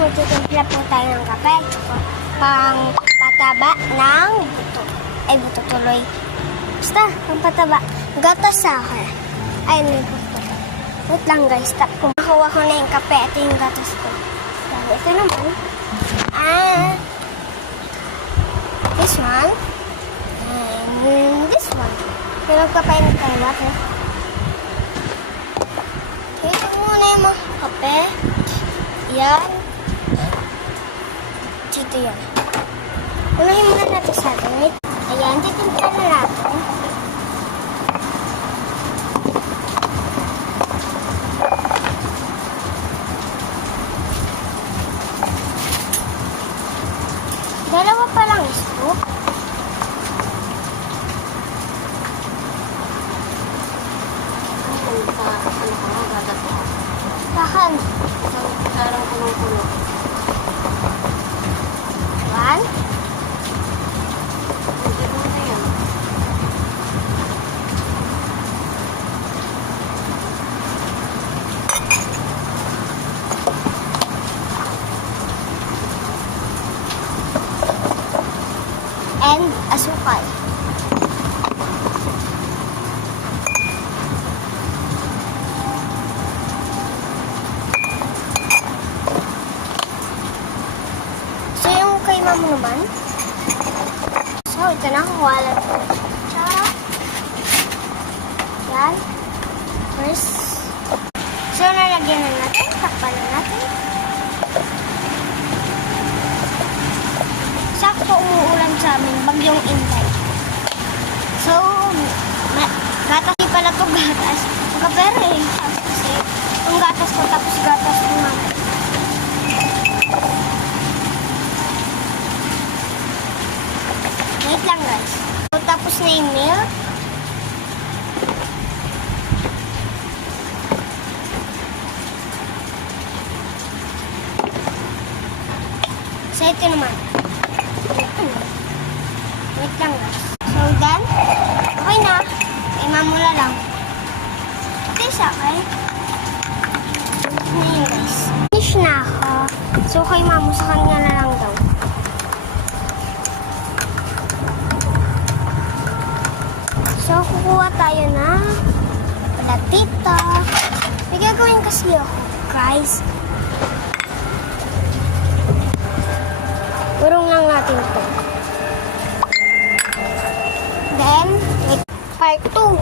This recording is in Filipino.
magtitimpla po tayo ng kape. Pang pataba ng buto. Ay, buto tuloy. Basta, pang pataba. Gatas sahar. Ay, may buto. Wait lang guys, tap ko. Nakuha ko na yung kape at yung gatas ko. Sabi, ito naman. This one. And this one. Pero kapain tayo natin. Ito muna yung mga kape. Yan. Dito yan. Unahin muna natin sa atin. Ayan, titimpla na natin. Dalawa pa lang scoop. Tahan. Sarang kulong-kulong. One. Hindi mo na yan. And asukal. So, yung kay mama naman. So, ito na. Kuwalan ko. Yan. First. So, nalagyan na natin. Takpan na natin. Sakto umuulan sa amin. Bagyong Inday. So, gatas di pala to gatas. Magkapera eh. Kasi, yung gatas ko tapos gatas ko mama. Wait lang guys. So, tapos na yung milk. So, ito naman. Wait lang guys. So, then, okay na. Imamula lang. Okay, sakay. Ano yun guys? Finish na ako. So, kay mamo sa kanya na lang daw. So, kukuha tayo na platito. May gagawin kasi ako, guys. Urong lang natin ito. Then, part 2.